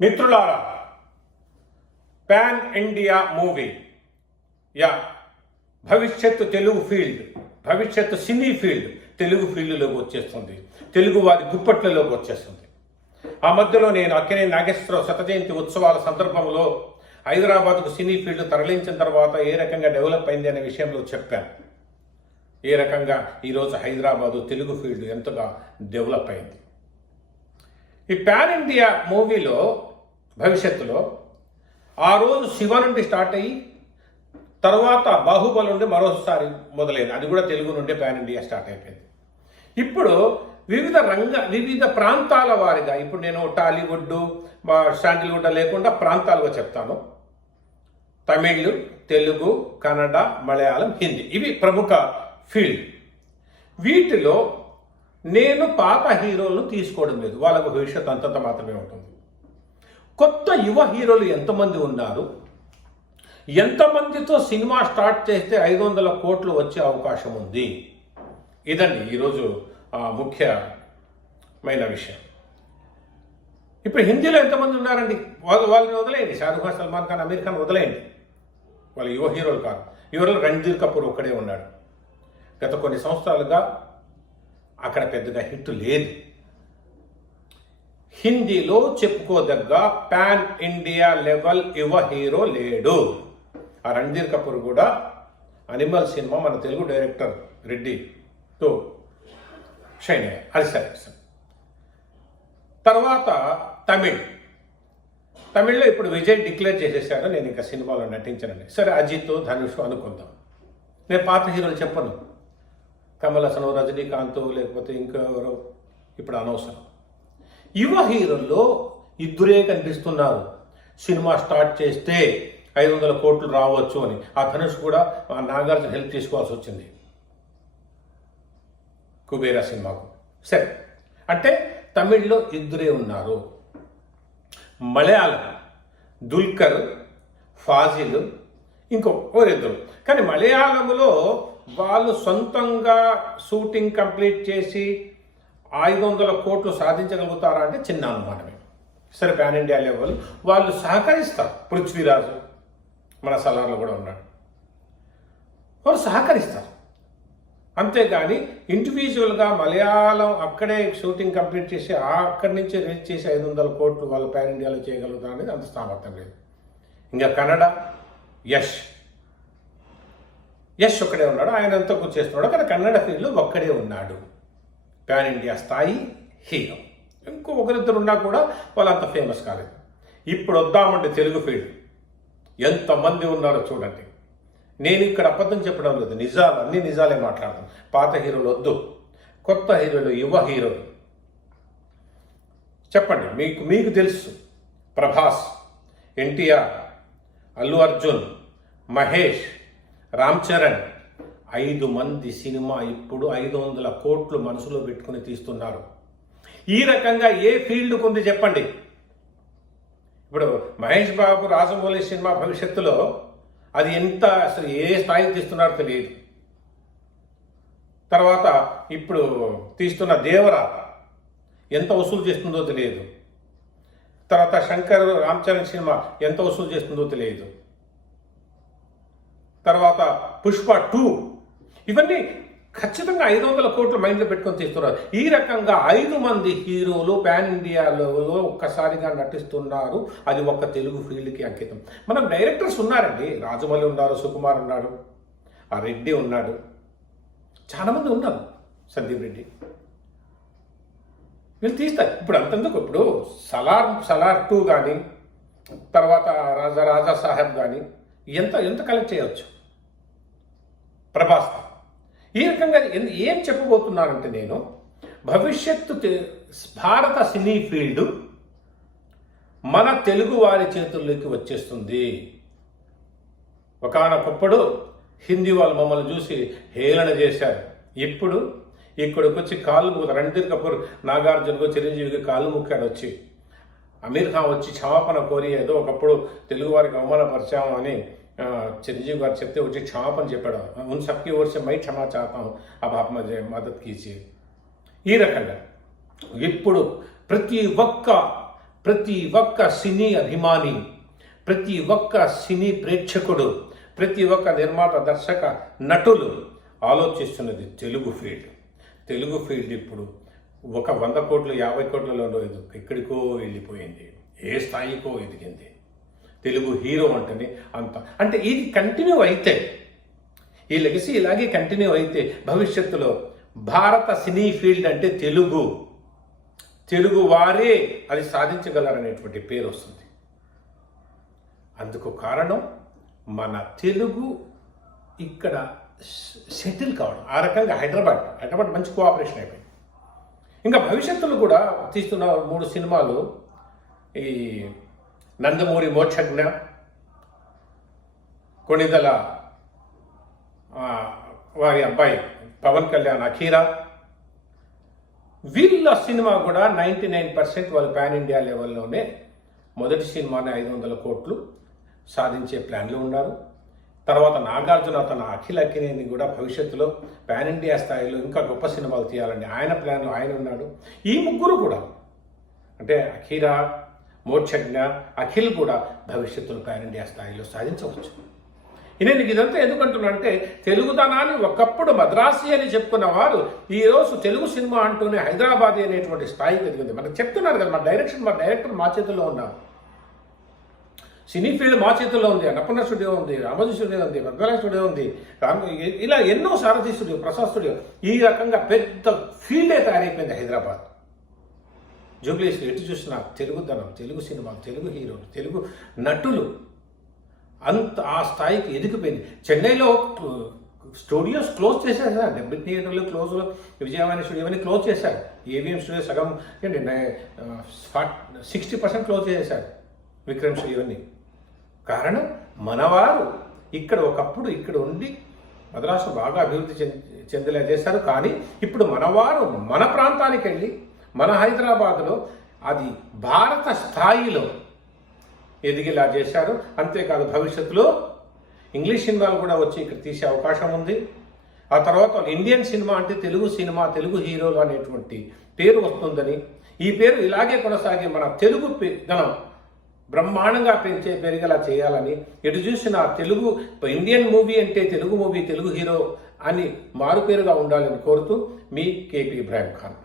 మిత్రులారా pan India movie. Yeah భవిష్యత్తు Telugu field భవిష్యత్తు సినీ ఫీల్డ్ తెలుగు ఫీల్డ్లోకి వచ్చేస్తుంది. తెలుగు వారి గుప్పట్లలోకి వచ్చేస్తుంది. ఆ మధ్యలో నేను అక్కినే నాగేశ్వరరావు శత జయంతి ఉత్సవాల సందర్భంలో హైదరాబాద్కు సినీ ఫీల్డ్ తరలించిన తర్వాత ఏ రకంగా డెవలప్ అయింది అనే విషయంలో చెప్పాను. ఏ రకంగా ఈరోజు హైదరాబాదు తెలుగు ఫీల్డ్ ఎంతగా డెవలప్ అయింది. ఈ పాన్ ఇండియా మూవీలో భవిష్యత్తులో ఆ రోజు శివ నుండి స్టార్ట్ అయ్యి తర్వాత బాహుబలి నుండి మరోసారి మొదలైంది. అది కూడా తెలుగు నుండి పాన్ ఇండియా స్టార్ట్ అయిపోయింది. ఇప్పుడు వివిధ రంగ వివిధ ప్రాంతాల వారిగా ఇప్పుడు నేను టాలీవుడ్ శాండిల్వుడ్ లేకుండా ప్రాంతాలుగా చెప్తాను. తమిళ్ తెలుగు కన్నడ మలయాళం హిందీ ఇవి ప్రముఖ ఫీల్డ్. వీటిలో నేను పాత హీరోలను తీసుకోవడం లేదు. వాళ్ళకు భవిష్యత్ అంతంత మాత్రమే ఉంటుంది. కొత్త యువ హీరోలు ఎంతమంది ఉన్నారు? ఎంతమందితో సినిమా స్టార్ట్ చేస్తే ఐదు వందల కోట్లు వచ్చే అవకాశం ఉంది? ఇదండి ఈరోజు ఆ, ముఖ్యమైన విషయం. ఇప్పుడు హిందీలో ఎంతమంది ఉన్నారండి? వాళ్ళు వాళ్ళని వదిలేయండి. షారుఖ్ ఖాన్ సల్మాన్ ఖాన్ అమీర్ ఖాన్ వదిలేయండి. వాళ్ళు యువ హీరోలు కాదు. యువలో రణ్ధీర్ కపూర్ ఒక్కడే ఉన్నాడు. గత కొన్ని సంవత్సరాలుగా అక్కడ పెద్దగా హిట్ లేదు. హిందీలో చెప్పుకోదగ్గ పాన్ ఇండియా లెవెల్ యువ హీరో లేడు. ఆ రణ్ధీర్ కపూర్ కూడా అనిమల్ సినిమా మన తెలుగు డైరెక్టర్ రెడ్డితో షైన్ అయ్యారు. అది సరే సరే. తర్వాత తమిళ్. తమిళ్ళో ఇప్పుడు విజయ్ డిక్లేర్ చేసేసాడు నేను ఇంకా సినిమాలో నటించనండి సరే అజిత్ ధనుష్ అనుకుందాం. నేను పాత హీరోలు చెప్పను. కమల్ రజనీకాంతో రజనీకాంత్ లేకపోతే ఇంకెవరో ఇప్పుడు అనవసరం. యువ హీరోల్లో ఇద్దరే కనిపిస్తున్నారు. సినిమా స్టార్ట్ చేస్తే ఐదు వందల కోట్లు రావచ్చు అని. ఆ ధనుష్ కూడా ఆ నాగార్జున హెల్ప్ చేసుకోవాల్సి వచ్చింది. కుబేరా సినిమాకు. సరే. అంటే తమిళ్ళో ఇద్దరే ఉన్నారు. మలయాళం దుల్కర్ ఫాజిల్ ఇంకో ఓరిద్దరు. కానీ మలయాళంలో వాళ్ళు సొంతంగా షూటింగ్ కంప్లీట్ చేసి ఐదు వందల కోట్లు సాధించగలుగుతారా అంటే చిన్న అనుమానమే. సరే పాన్ ఇండియా లెవెల్. వాళ్ళు సహకరిస్తారు. పృథ్వీరాజు మన సలార్లో కూడా ఉన్నాడు. వారు సహకరిస్తారు. అంతేగాని ఇండివిజువల్గా మలయాళం అక్కడే షూటింగ్ కంప్లీట్ చేసి అక్కడి నుంచి రీచ్ చేసి ఐదు వందల కోట్లు వాళ్ళు పాన్ ఇండియాలో చేయగలుగుతారు అనేది అంత సామర్థ్యం లేదు. ఇంకా కన్నడ యష్. యష్ ఒక్కడే ఉన్నాడు ఆయన అంతా చేస్తున్నాడు కానీ కన్నడ ఫీల్డ్లో ఒక్కడే ఉన్నాడు. పాన్ ఇండియా స్థాయి హీరో. ఇంకో ఒకరిద్దరు ఉన్నా కూడా వాళ్ళు అంత ఫేమస్ కాలేదు. ఇప్పుడు వద్దామంటే తెలుగు ఫీల్డ్. ఎంతమంది ఉన్నారో చూడండి. నేను ఇక్కడ అబద్ధం చెప్పడం లేదు నిజాలు అన్ని నిజాలే మాట్లాడతాను. పాత హీరోలు వద్దు కొత్త హీరోలు యువ హీరోలు. చెప్పండి మీకు మీకు తెలుసు. ప్రభాస్ ఎన్టీఆర్ అల్లు అర్జున్ మహేష్ రామ్ చరణ్ ఐదు మంది సినిమా ఇప్పుడు ఐదు వందల కోట్లు మనసులో పెట్టుకుని తీస్తున్నారు. ఈ రకంగా ఏ ఫీల్డ్కు ఉంది చెప్పండి. ఇప్పుడు మహేష్ బాబు రాజమౌళి సినిమా భవిష్యత్తులో అది ఎంత అసలు ఏ స్థాయికి తీస్తున్నారో తెలియదు. తర్వాత ఇప్పుడు తీస్తున్న దేవర ఎంత వసూలు చేస్తుందో తెలియదు. తర్వాత శంకర్ రామ్ చరణ్ సినిమా ఎంత వసూలు చేస్తుందో తెలియదు. తర్వాత పుష్ప టూ. ఇవన్నీ ఖచ్చితంగా ఐదు వందల కోట్ల మైండ్లో పెట్టుకొని తీస్తున్నారు. ఈ రకంగా ఐదు మంది హీరోలు పాన్ ఇండియాలో ఒక్కసారిగా నటిస్తున్నారు. అది ఒక్క తెలుగు ఫీల్డ్కి అంకితం. మనం డైరెక్టర్స్ ఉన్నారండి. రాజమౌళి ఉన్నారు సుకుమార్ ఉన్నాడు ఆ రెడ్డి ఉన్నాడు. చాలామంది ఉన్నారు సందీప్ రెడ్డి. వీళ్ళు తీస్తారు. ఇప్పుడు అంతెందుకు? ఇప్పుడు సలార్ సలార్ టూ కానీ తర్వాత రాజా రాజా సాహెబ్ కానీ ఎంత ఎంత కలెక్ట్ చేయవచ్చు ప్రభాస్. ఈ రకంగా ఏం చెప్పబోతున్నానంటే నేను భవిష్యత్తు భారత సినీ ఫీల్డ్ మన తెలుగు వారి చేతుల్లోకి వచ్చేస్తుంది. ఒకనొకప్పుడు హిందీ వాళ్ళు మమ్మల్ని చూసి హేళన చేశారు. ఇప్పుడు ఇక్కడికి వచ్చి కాళ్ళు ము- రణ్ధీర్ కపూర్ నాగార్జునకు చిరంజీవికి కాళ్ళు ముక్కాడు వచ్చి అమీర్ ఖాన్ వచ్చి క్షమాపణ కోరి ఏదో ఒకప్పుడు తెలుగు వారికి అవమానపరిచాము అని ఆ, చిరంజీవి గారు చెప్తే వచ్చి క్షమాపణ చెప్పాడు ఉన్ సబ్కి ఓర్ से मैं क्षमा चाहता हूं अब आप मुझे मदद कीजिए ఈ రకంగా ఇప్పుడు ప్రతి ఒక్క ప్రతి ఒక్క సినీ అభిమాని ప్రతి ఒక్క సినీ ప్రేక్షకుడు ప్రతి ఒక్క నిర్మాత దర్శక నటులు ఆలోచిస్తున్నది తెలుగు ఫీల్డ్ తెలుగు ఫీల్డ్ ఇప్పుడు ఒక వంద కోట్లు యాభై కోట్లలో లేదు ఎక్కడికో వెళ్ళిపోయింది ఏ స్థాయికో ఎదిగింది తెలుగు హీరో అంటేనే అంత. అంటే ఇది కంటిన్యూ అయితే ఈ లెగసీ ఇలాగే కంటిన్యూ అయితే భవిష్యత్తులో భారత సినీ ఫీల్డ్ అంటే తెలుగు. తెలుగు వారే అది సాధించగలరనేటువంటి పేరు వస్తుంది. అందుకు కారణం మన తెలుగు ఇక్కడ సెటిల్ కావడం. ఆ రకంగా హైదరాబాద్ హైదరాబాద్ మంచి కోఆపరేషన్ అయిపోయింది. ఇంకా భవిష్యత్తులో కూడా తీస్తున్న మూడు సినిమాలు ఈ నందమూరి మోక్షజ్ఞ కొణిదల వారి అబ్బాయి పవన్ కళ్యాణ్ అఖీరా. వీళ్ళ సినిమా కూడా నైంటీ నైన్ పర్సెంట్ వాళ్ళు పాన్ ఇండియా లెవెల్లోనే మొదటి సినిమానే ఐదు వందల కోట్లు సాధించే ప్లాన్లు ఉన్నారు. తర్వాత నాగార్జున తన అఖిల అఖినేని కూడా భవిష్యత్తులో పాన్ ఇండియా స్థాయిలో ఇంకా గొప్ప సినిమాలు తీయాలని ఆయన ప్లాన్ ఆయన ఉన్నాడు. ఈ ముగ్గురు కూడా అంటే అఖీరా మోక్షజ్ఞ అఖిల్ కూడా భవిష్యత్తులో పాన్ ఇండియా స్థాయిలో సాధించవచ్చు. నేను ఇదంతా ఎందుకంటున్నానంటే అంటే ఒకప్పుడు మద్రాసి అని చెప్పుకున్న వారు ఈరోజు తెలుగు సినిమా అంటూనే హైదరాబాద్ అనేటువంటి స్థాయికి ఎదిగింది. మనకు చెప్తున్నారు కదా మా డైరెక్షన్ మా డైరెక్టర్ మా చేతుల్లో ఉన్నారు. సినీ ఫీల్డ్ మా చేతుల్లో ఉంది అన్నపూర్ణ స్టూడియో ఉంది రామోజీ స్టూడియో ఉంది వర్గల స్టూడియో ఉంది రామ ఇలా ఎన్నో సారథి స్టూడియో ప్రసాద్ స్టూడియో ఈ రకంగా పెద్ద ఫీల్డే తయారైపోయింది హైదరాబాద్. జూబ్లీస్ ఎటు చూసినా తెలుగుదనం తెలుగు సినిమాలు తెలుగు హీరోలు తెలుగు నటులు అంత ఆ స్థాయికి ఎదిగిపోయింది. చెన్నైలో స్టూడియోస్ క్లోజ్ చేశారు సార్ డెబ్బై థియేటర్లు క్లోజ్ విజయవాడ స్టూడియో అని క్లోజ్ చేశారు. ఏవిఎం స్టూడియో సగం ఏంటి సిక్స్టీ పర్సెంట్ క్లోజ్ చేశారు విక్రమ్ స్టూడియోని కారణం మనవారు ఇక్కడ ఒకప్పుడు ఇక్కడ ఉండి మద్రాసు బాగా అభివృద్ధి చెంది చెందేలా చేశారు. కానీ ఇప్పుడు మనవారు మన ప్రాంతానికి వెళ్ళి మన హైదరాబాద్లో అది భారత స్థాయిలో ఎదిగేలా చేశారు. అంతేకాదు భవిష్యత్తులో ఇంగ్లీష్ సినిమాలు కూడా వచ్చి ఇక్కడ తీసే అవకాశం ఉంది. ఆ తర్వాత ఇండియన్ సినిమా అంటే తెలుగు సినిమా తెలుగు హీరోలు అనేటువంటి పేరు వస్తుందని. ఈ పేరు ఇలాగే కొనసాగి మన తెలుగు పే- ధనం బ్రహ్మాండంగా పెంచే పెరిగేలా చేయాలని ఎటు చూసిన తెలుగు ఇండియన్ మూవీ అంటే తెలుగు మూవీ తెలుగు హీరో అని మారుపేరుగా ఉండాలని కోరుతూ మీ కేపీ ఇబ్రాహిం ఖాన్.